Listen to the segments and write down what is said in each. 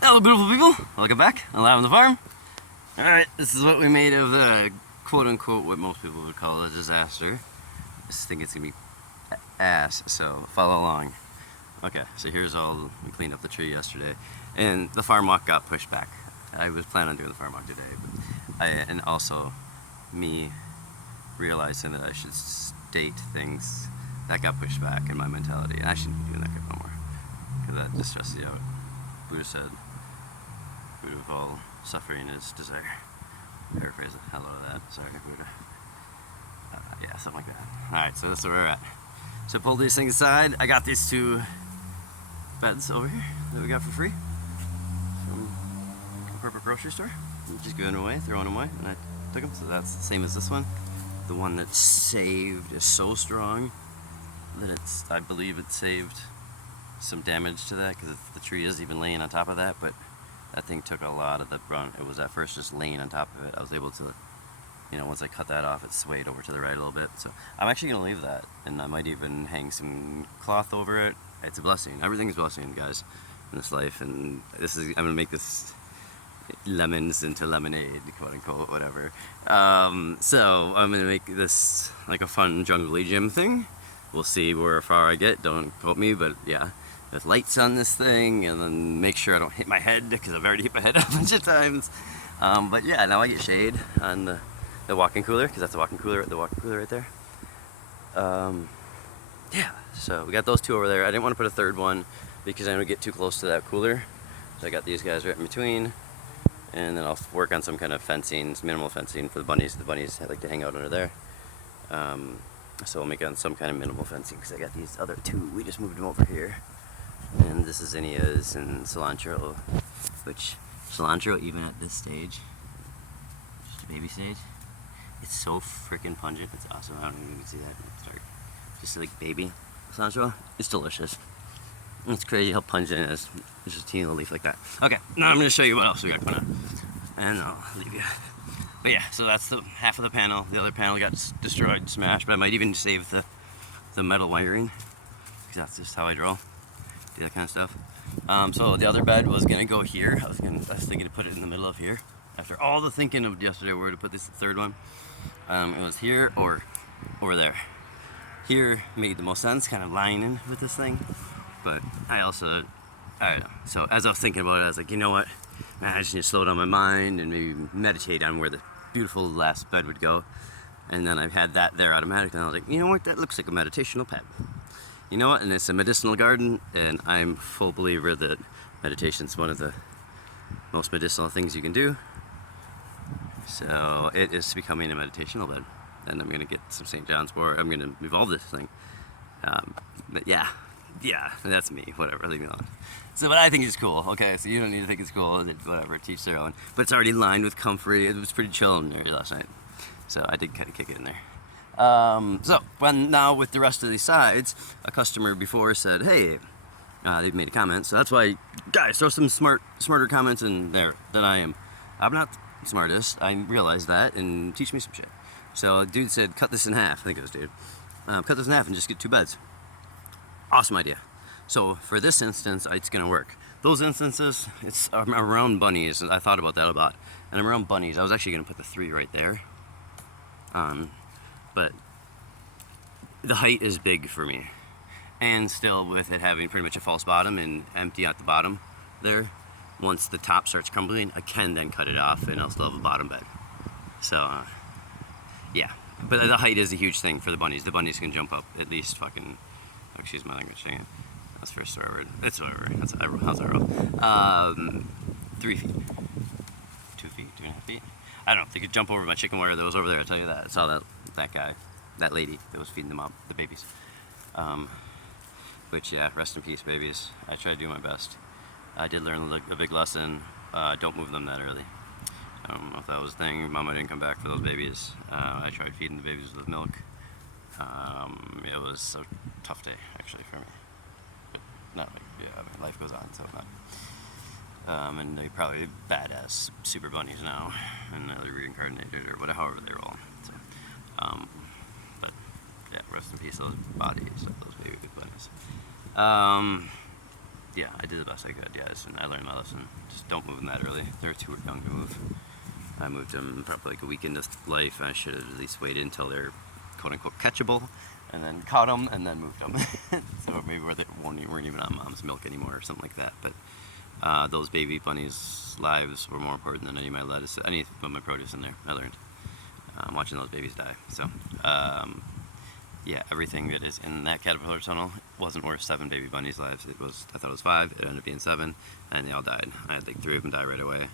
Hello beautiful people, welcome back on Live on the Farm. Alright, this is what we made of the quote-unquote what most people would call a disaster. I just think it's gonna be ass, so follow along. Okay, so here's all, we cleaned up the tree yesterday, and the farm walk got pushed back. I was planning on doing the farm walk today, but and also me realizing that I should state things that got pushed back in my mentality, and I shouldn't be doing that no more, because that just stresses you out. Buddha said, root of all suffering is desire. Paraphrase the hell out of that. Sorry, Buddha. Yeah, something like that. Alright, so that's where we're at. So pull these things aside. I got these two beds over here that we got for free from a corporate grocery store. I'm just giving them away, throwing them away, and I took them. So that's the same as this one. The one that's saved is so strong that I believe it saved some damage to that, because the tree is even laying on top of that, but that thing took a lot of the brunt. It was at first just laying on top of it. I was able to, once I cut that off, it swayed over to the right a little bit. So I'm actually going to leave that, and I might even hang some cloth over it. It's a blessing. Everything's a blessing, guys, in this life, and I'm going to make this lemons into lemonade, quote unquote, whatever. So I'm going to make this like a fun jungly gym thing. We'll see where far I get, don't quote me, but yeah. With lights on this thing, and then make sure I don't hit my head, because I've already hit my head a bunch of times. But yeah, now I get shade on the walk-in cooler, because that's the walk-in cooler right there. Yeah, so we got those two over there. I didn't want to put a third one because I don't get too close to that cooler. So I got these guys right in between, and then I'll work on some kind of fencing, minimal fencing for the bunnies. The bunnies like to hang out under there. So we'll make on some kind of minimal fencing, because I got these other two. We just moved them over here. And this is zinnias and cilantro, which cilantro, even at this stage, just a baby stage, it's so freaking pungent. It's awesome. I don't even see that. Sorry. Just like baby cilantro, it's delicious. It's crazy how pungent it is. It's just a teeny little leaf like that. Okay, now I'm going to show you what else we got going on, and I'll leave you. But yeah, so that's the half of the panel. The other panel got destroyed, smashed, but I might even save the metal wiring, because that's just how I draw. That kind of stuff. So the other bed was gonna go here. I was thinking to put it in the middle of here. After all the thinking of yesterday, where to put this third one, it was here or over there. Here made the most sense, kind of lining with this thing. But I don't know. So as I was thinking about it, I was like, you know what? Man, I just need to slow down my mind and maybe meditate on where the beautiful last bed would go. And then I had that there automatically, and I was like, you know what? That looks like a meditational pad. You know what, and it's a medicinal garden, and I'm a full believer that meditation is one of the most medicinal things you can do. So it is becoming a meditational bed, and I'm going to get some St. John's wort. I'm going to evolve this thing. But yeah, that's me, whatever, leave me alone. So, but I think it's cool, okay, so you don't need to think it's cool, whatever, teach their own. But it's already lined with comfort. It was pretty chill in there last night, so I did kind of kick it in there. But now with the rest of these sides, a customer before said, hey, they've made a comment, so that's why, guys, throw some smarter comments in there than I am. I'm not the smartest, I realize that, and teach me some shit. So a dude said, cut this in half, I think it was dude. Cut this in half and just get 2 beds. Awesome idea. So for this instance, it's gonna work. Those instances, it's around bunnies. I thought about that a lot. And around bunnies, I was actually gonna put the 3 right there. But the height is big for me, and still with it having pretty much a false bottom and empty at the bottom there, once the top starts crumbling, I can then cut it off and I'll still have a bottom bed. So yeah, but the height is a huge thing for the bunnies. The bunnies can jump up at least fucking, excuse my language, dang it. That's for a swear word. It's whatever. How's that roll? 3 feet. 2 feet, 2.5 feet. I don't know, they could jump over my chicken wire that was over there, I'll tell you that. I saw that guy, that lady that was feeding them up, the babies. Which, yeah, rest in peace, babies. I tried to do my best. I did learn a big lesson. Don't move them that early. I don't know if that was the thing. Mama didn't come back for those babies. I tried feeding the babies with milk. It was a tough day, actually, for me. But not like, yeah, I mean, life goes on, so not. And they probably badass super bunnies now, and they're reincarnated or whatever, however they roll. So, but yeah, rest in peace those bodies, those baby good bunnies. yeah, I did the best I could, yes, and I learned my lesson. Just don't move them that early. They're too young to move. I moved them probably like a week into life. I should have at least waited until they're quote-unquote catchable, and then caught them, and then moved them. So maybe where they weren't even on mom's milk anymore or something like that. But those baby bunnies' lives were more important than any of my lettuce, any of my produce in there, I learned. Watching those babies die. So, yeah, everything that is in that caterpillar tunnel wasn't worth 7 baby bunnies' lives. I thought it was 5, it ended up being 7, and they all died. I had like 3 of them die right away.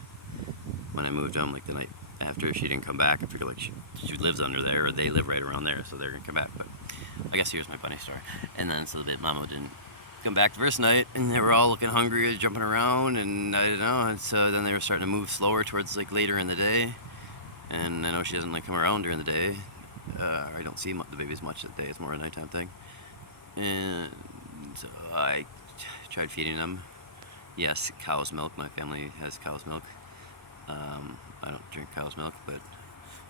When I moved them, like the night after, she didn't come back. I figured like she lives under there, or they live right around there, so they're gonna come back. But I guess here's my bunny story. And then so the big mama didn't come back the first night, and they were all looking hungry, jumping around, and I don't know. And so then they were starting to move slower towards like later in the day. And I know she doesn't like come around during the day. I don't see the babies much at the day. It's more a nighttime thing. And so I tried feeding them. Yes, cow's milk. My family has cow's milk. I don't drink cow's milk, but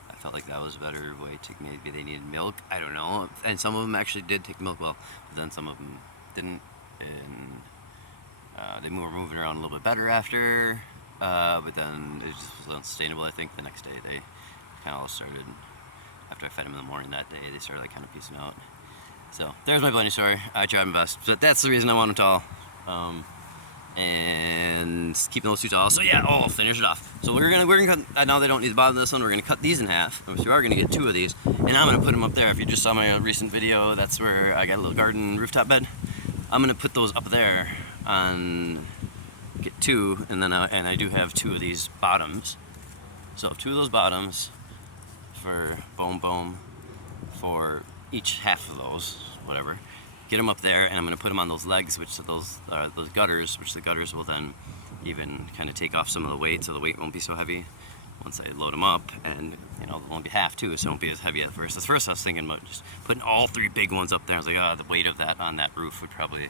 I felt like that was a better way to, maybe they needed milk. I don't know. And some of them actually did take the milk well, but then some of them didn't. And they were moving around a little bit better after, but then it just was unsustainable. I think the next day they kind of all started, after I fed them in the morning that day, they started like kind of piecing out. So there's my bunny story. I tried my best, but that's the reason I want them tall. And keeping those 2 tall. So yeah, I'll finish it off. So we're gonna cut. Now they don't need the bottom of this one. We're gonna cut these in half. So we are gonna get 2 of these, and I'm gonna put them up there. If you just saw my recent video, that's where I got a little garden rooftop bed. I'm gonna put those up there and get 2, and then and I do have 2 of these bottoms. So 2 of those bottoms for boom for each half of those, whatever. Get them up there, and I'm going to put them on those legs, which those gutters, which the gutters will then even kind of take off some of the weight, so the weight won't be so heavy once I load them up, and you know, they'll only be half too, so it won't be as heavy at first. At first I was thinking about just putting all 3 big ones up there. I was like, oh, the weight of that on that roof would probably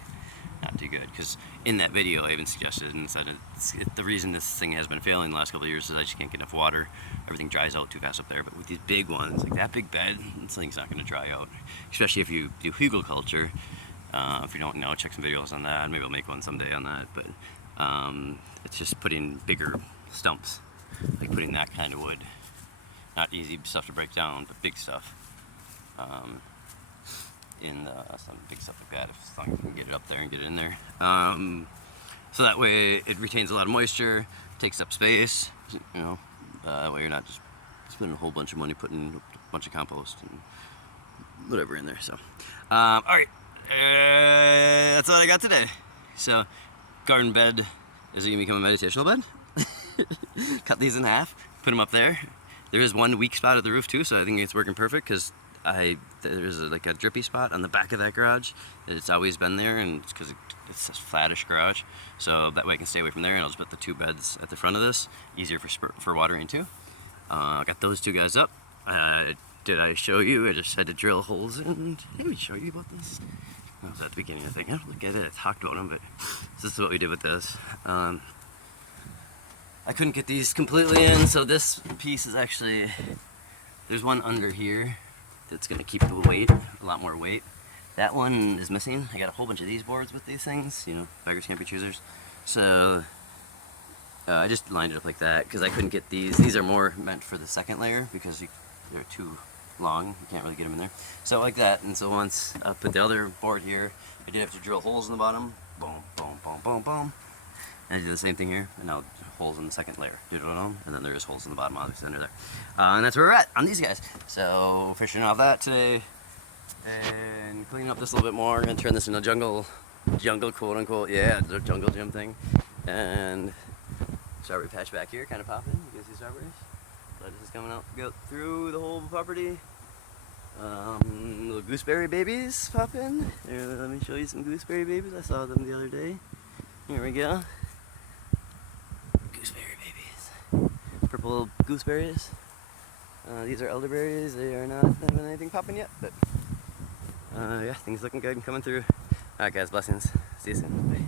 not do good, because in that video I even suggested and said the reason this thing has been failing the last couple of years is I just can't get enough water. Everything dries out too fast up there, but with these big ones, like that big bed, this thing's not going to dry out, especially if you do hugelkultur. If you don't know, check some videos on that. Maybe I'll make one someday on that, but it's just putting bigger stumps, like putting that kind of wood, not easy stuff to break down, but big stuff, in some big stuff like that, as long as you can get it up there and get it in there. So that way it retains a lot of moisture, takes up space, you know, that way you're not just spending a whole bunch of money putting a bunch of compost and whatever in there. So, alright, that's what I got today. So, garden bed is going to become a meditational bed. Cut these in half, put them up there. There is one weak spot at the roof too, so I think it's working perfect, because there's like a drippy spot on the back of that garage. It's always been there, and it's because it's a flattish garage, so that way I can stay away from there, and I'll just put the 2 beds at the front of this, easier for watering too. I got those 2 guys up. Did I show you? I just had to drill holes in. Did I show you about this? That was at the beginning, I think. I don't look at it, I talked about them, but this is what we did with this. I couldn't get these completely in, so this piece is actually, there's one under here that's going to keep the weight, a lot more weight. That one is missing. I got a whole bunch of these boards with these things, you know, beggars can't be choosers. So I just lined it up like that because I couldn't get these. These are more meant for the second layer because they're too long. You can't really get them in there. So like that, and so once I put the other board here, I did have to drill holes in the bottom. Boom, boom, boom, boom, boom. And I did the same thing here, and now holes in the second layer. And then there is holes in the bottom, obviously, under there. And that's where we're at on these guys. So fishing off that today, and cleaning up this a little bit more. I'm gonna turn this into a jungle quote unquote, yeah, the jungle gym thing. And strawberry patch back here, kind of popping. You can see strawberries. Lettuce is coming out, go through the whole property. Little gooseberry babies popping. Here, let me show you some gooseberry babies. I saw them the other day. Here we go. Gooseberry babies. Purple gooseberries. These are elderberries. They are not having anything popping yet, but yeah, things looking good and coming through. Alright guys, blessings. See you soon. Bye.